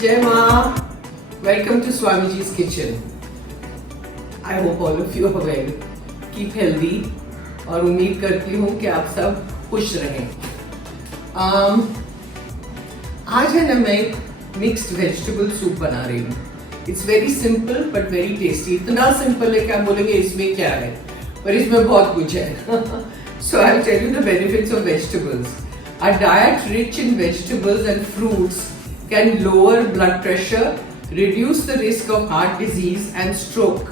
Jai Ma, welcome to Swamiji's kitchen. I hope all of you are well. Keep healthy और उम्मीद करती हूँ कि आप सब खुश रहें. आज है ना मैं मिक्स्ड वेजिटेबल सूप बना रही हूँ. It's very simple but very tasty. इतना सिंपल है कि आप बोलेंगे इसमें क्या है, पर इसमें बहुत कुछ है. So I'll tell you the benefits of vegetables. A diet rich in vegetables and fruits can lower blood pressure, reduce the risk of heart disease and stroke,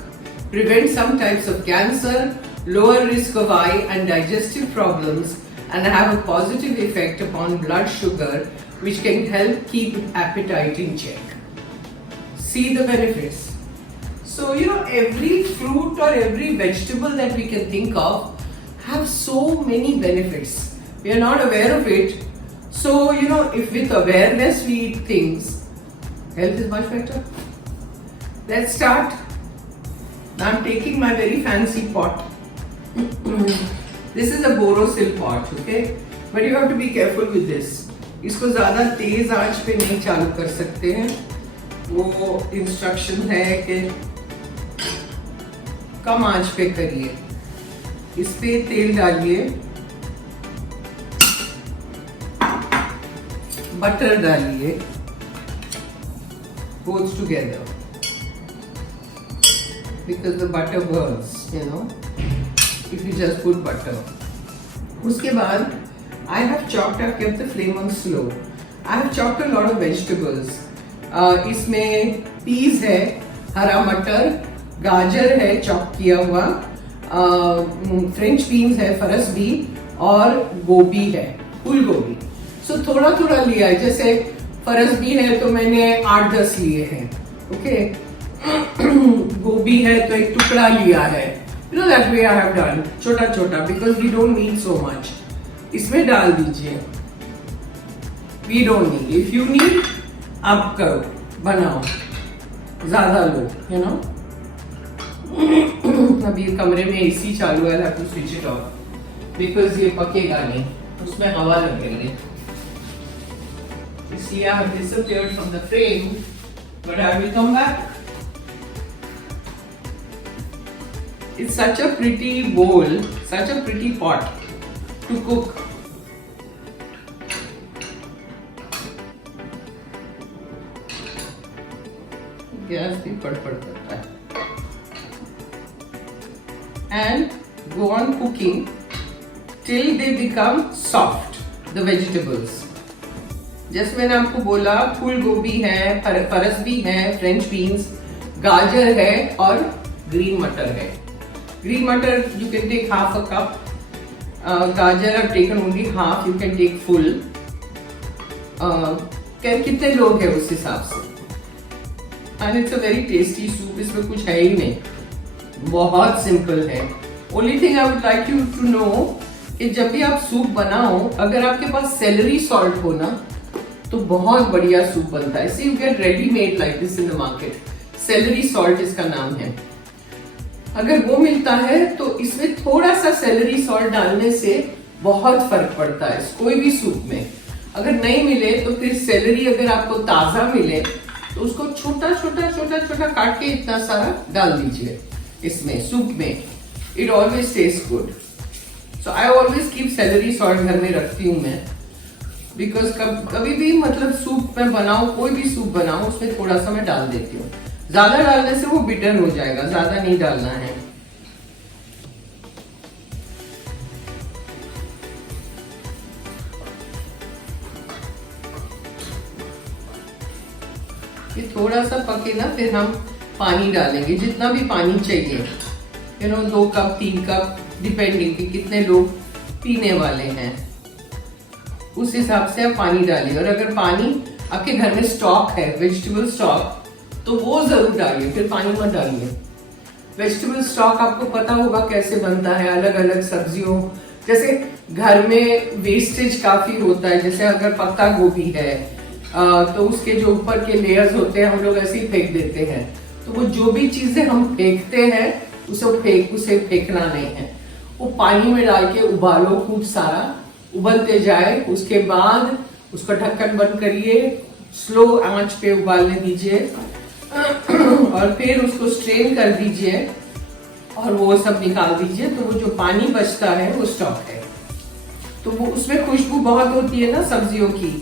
prevent some types of cancer, lower risk of eye and digestive problems, and have a positive effect upon blood sugar, which can help keep appetite in check. See the benefits. So, every fruit or every vegetable that we can think of have so many benefits. We are not aware of it. So, if with awareness we eat things, health is much better. Let's start. Now I'm taking my very fancy pot. This is a Borosil pot, okay? But you have to be careful with this. इसको ज़्यादा तेज आंच पे नहीं चालू कर सकते हैं. वो इंस्ट्रक्शन है कि कम आंच पे करिए. इस पे तेल डालिए, बटर डालिए, both together because the butter burns, if you just put butter. उसके बाद I have chopped, I've kept the flame on slow. I have chopped a lot of vegetables. इसमें पीस है, हरा मटर, गाजर है चॉप किया हुआ, फ्रेंच बीन्स है, फरस बी और गोभी है, फूल गोभी. सो थोड़ा थोड़ा लिया है. जैसे फरस बी है तो मैंने 8-10 लिए हैं. ओके. गोभी है तो एक टुकड़ा लिया है. That way I have done, छोटा छोटा, because we don't need so much. इसमें डाल दीजिए. We don't need. If you need आप करो, बनाओ, ज्यादा लो. अभी कमरे में एसी चालू है, to switch it off because ये पकेगा नहीं, उसमें हवा लगेगी. इसलिए I have disappeared from the frame, but I will come back. It's such a pretty bowl, such a pretty pot to cook. Gas भी फड़फड़ करता है. And go on cooking till they become soft, the vegetables. जैसे मैंने आपको बोला, फूल गोभी है, फरस भी है, फ्रेंच बीन्स, गाजर है और ग्रीन मटर है. ग्रीन मटर you can take half a cup. गाजर I've taken only half. You can take full. कितने लोग हैं उस हिसाब से. And it's a very tasty soup. इसमें कुछ है ही नहीं, बहुत सिंपल है. Only thing I would like you to know कि जब भी आप सूप बनाओ, अगर आपके पास सेलरी सॉल्ट हो ना, तो बहुत बढ़िया सूप बनता है. See, you get ready made like this in the market. Salary salt इसका नाम है. अगर वो मिलता है तो इसमें थोड़ा सा सेलरी सॉल्ट डालने से बहुत फर्क पड़ता है कोई भी सूप में. अगर नहीं मिले तो फिर सेलरी अगर आपको ताजा मिले तो उसको छोटा छोटा छोटा छोटा काट के इतना सारा डाल दीजिए इसमें सूप में. It always taste good. So I always keep salary salt घर में रखती हूँ मैं, बिकॉज कभी भी मतलब सूप में बनाओ, कोई भी सूप बनाओ, उसमें थोड़ा सा मैं डाल देती हूँ. ज्यादा डालने से वो बिटर हो जाएगा, ज्यादा नहीं डालना है. ये थोड़ा सा पकेगा, फिर हम पानी डालेंगे, जितना भी पानी चाहिए. 2 कप 3 कप डिपेंडिंग कि कितने लोग पीने वाले हैं, उस हिसाब से आप पानी डालिए. और अगर पानी आपके घर में स्टॉक है, वेजिटेबल स्टॉक, तो वो जरूर डालिए, फिर पानी मत डालिए. वेजिटेबल स्टॉक आपको पता होगा कैसे बनता है. अलग अलग सब्जियों, जैसे घर में वेस्टेज काफी होता है. जैसे अगर पत्ता गोभी है तो उसके जो ऊपर के लेयर्स होते हैं हम लोग ऐसे ही फेंक देते हैं. तो वो जो भी चीजें हम फेंकते हैं उसे फेंकना नहीं है. वो पानी में डाल के उबालो, खूब सारा उबलते जाए. उसके बाद उसका ढक्कन बंद करिए, स्लो आंच पे उबालने दीजिए और फिर उसको स्ट्रेन कर दीजिए और वो सब निकाल दीजिए। तो वो जो पानी बचता है वो स्टॉक है, तो वो उसमें खुशबू बहुत होती है ना सब्जियों की,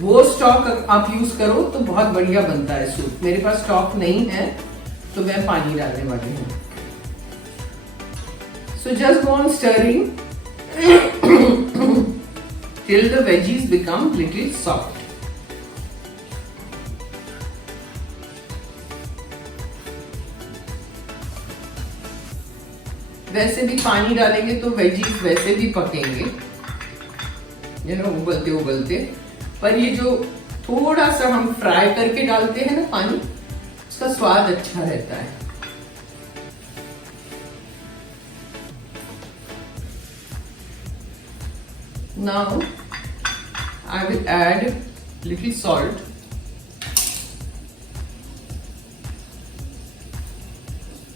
वो स्टॉक आप यूज करो तो बहुत बढ़िया बनता है सूप। मेरे पास स्टॉक नहीं है तो मैं पानी डालने वाली हूँ। So just go on stirring till the veggies become little soft. वैसे भी पानी डालेंगे तो वेजीज वैसे भी पकेंगे, उबलते उबलते। पर ये जो थोड़ा सा हम फ्राई करके डालते हैं ना पानी, उसका स्वाद अच्छा रहता है। Now I will add little salt.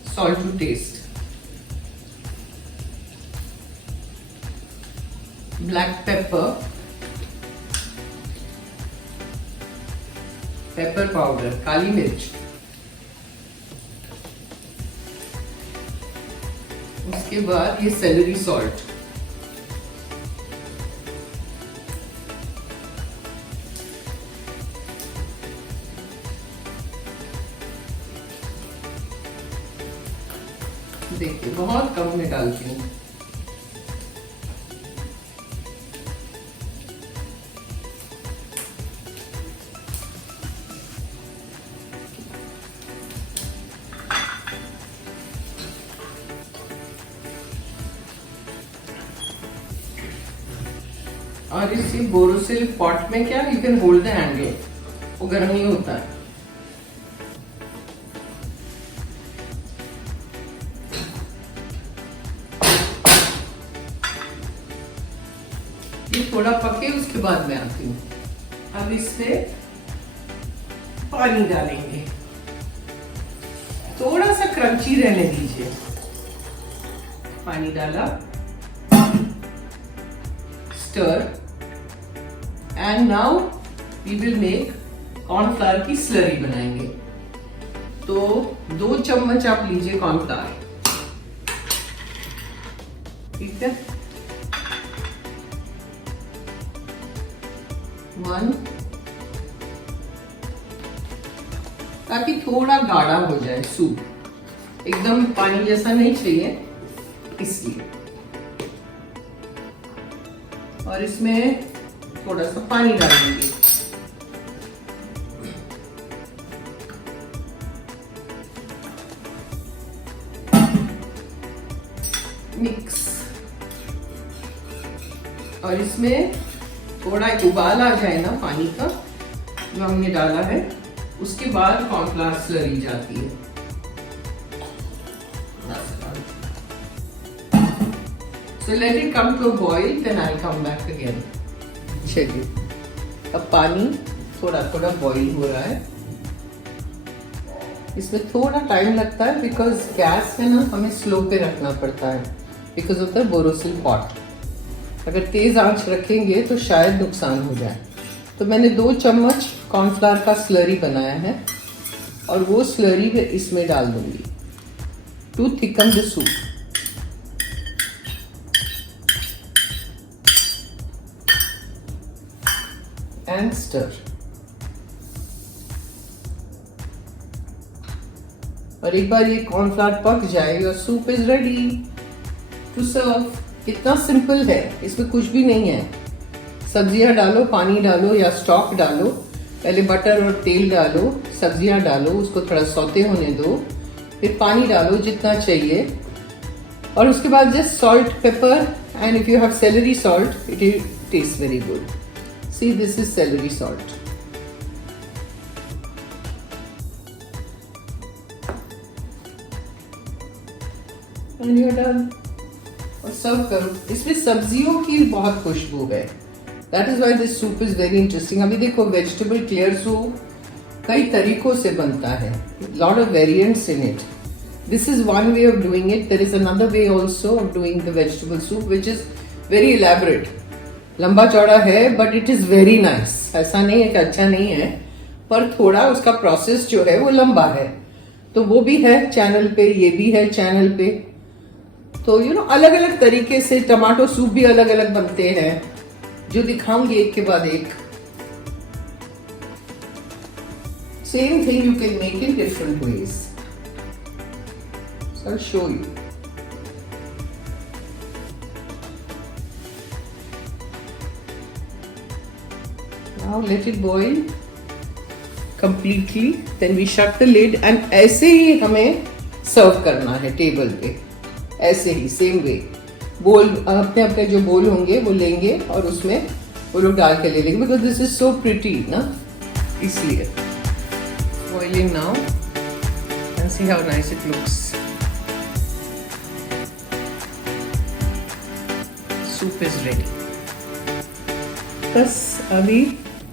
Salt to taste. Black pepper. Pepper powder, काली मिर्च। उसके बाद ये celery salt। देखिए बहुत कम में डालती हूँ। और इसी बोरोसिल पॉट में क्या you can hold the handle, वो गर्म नहीं होता है। ये थोड़ा पके उसके बाद मैं आती हूँ। अब इसमें पानी डालेंगे, थोड़ा सा क्रंची रहने दीजिए। पानी डाला, stir, and now we will make cornflour की स्लरी बनाएंगे। तो 2 चम्मच आप लीजिए कॉर्नफ्लावर, ठीक है। 1, ताकि थोड़ा गाढ़ा हो जाए सूप, एकदम पानी जैसा नहीं चाहिए इसलिए। और इसमें थोड़ा सा पानी डालेंगे। मिक्स, और इसमें थोड़ा एक उबाल आ जाए ना पानी का जो हमने डाला है, उसके बाद कॉर्नफ्लावर स्लरी जाती है। So let it come to a boil, then I'll come back again. चलिए, अब पानी थोड़ा थोड़ा बॉईल हो रहा है। इसमें थोड़ा टाइम लगता है बिकॉज गैस है ना, हमें स्लो पे रखना पड़ता है because of the Borosil pot. अगर तेज आंच रखेंगे तो शायद नुकसान हो जाए। तो मैंने 2 चम्मच कॉर्नफ्लावर का स्लरी बनाया है और वो स्लरी मैं इसमें डाल दूंगी to thicken the soup. And stir, और एक बार ये कॉर्नफ्लावर पक जाए, your soup is ready to serve. कितना सिंपल है, इसमें कुछ भी नहीं है। सब्जियां डालो, पानी डालो या स्टॉक डालो, पहले बटर और तेल डालो, सब्जियां डालो, उसको थोड़ा सौते होने दो, फिर पानी डालो जितना चाहिए, और उसके बाद just salt, pepper, and if you have celery salt it will taste very good. See this is celery salt. And you are done. और सर्व करो। इसमें सब्जियों की बहुत खुशबू है, that is why this soup is very interesting. अभी देखो वेजिटेबल क्लियर सूप कई तरीकों से बनता है, lot of variants in it. This is one way of doing it. There is another way also of doing the vegetable soup which is very elaborate. लंबा चौड़ा है but it is very nice. ऐसा नहीं है कि अच्छा नहीं है, पर थोड़ा उसका प्रोसेस जो है वो लंबा है, तो वो भी है चैनल पे, ये भी है चैनल पे। तो अलग अलग तरीके से टमाटो सूप भी अलग अलग बनते हैं, जो दिखाऊंगी एक के बाद एक। Same thing you can make in different ways, so I will show you. Now let it boil completely, then we shut the lid and ऐसे ही हमें सर्व करना है टेबल पे, ऐसे ही सेम वे। बोल अपने अपने जो बोल होंगे वो लेंगे और उसमें वो लोग डाल के ले लेंगे, because this is so pretty ना, इसलिए। Boiling now and see how nice it looks. Soup is ready. बस अभी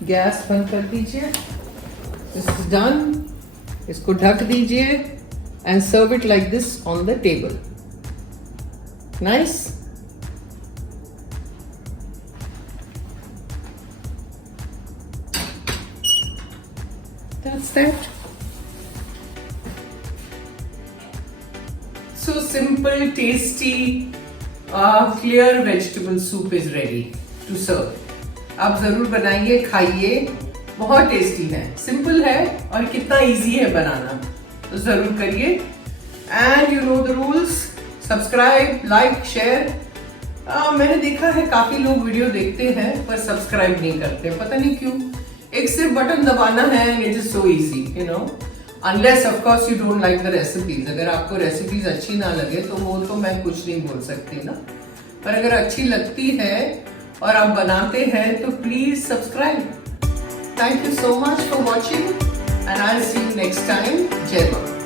गैस बंद कर दीजिए, दिस इज डन। इसको ढक दीजिए and serve it like this on the table. Nice. That's that. So simple, tasty, clear vegetable soup is ready to serve. आप जरूर बनाइए, खाइए, बहुत टेस्टी है, सिंपल है और कितना इजी है बनाना, तो जरूर करिए। And you know the rules, subscribe, like, share. मैंने देखा है काफी लोग वीडियो देखते हैं पर सब्सक्राइब नहीं करते, पता नहीं क्यों। एक सिर्फ बटन दबाना है, it is so easy, unless of course you don't like the recipes. अगर आपको रेसिपीज अच्छी ना लगे तो वो तो मैं कुछ नहीं बोल सकती ना, पर अगर अच्छी लगती है और आप बनाते हैं तो please subscribe. Thank you so much for watching and I will see you next time. जय मां।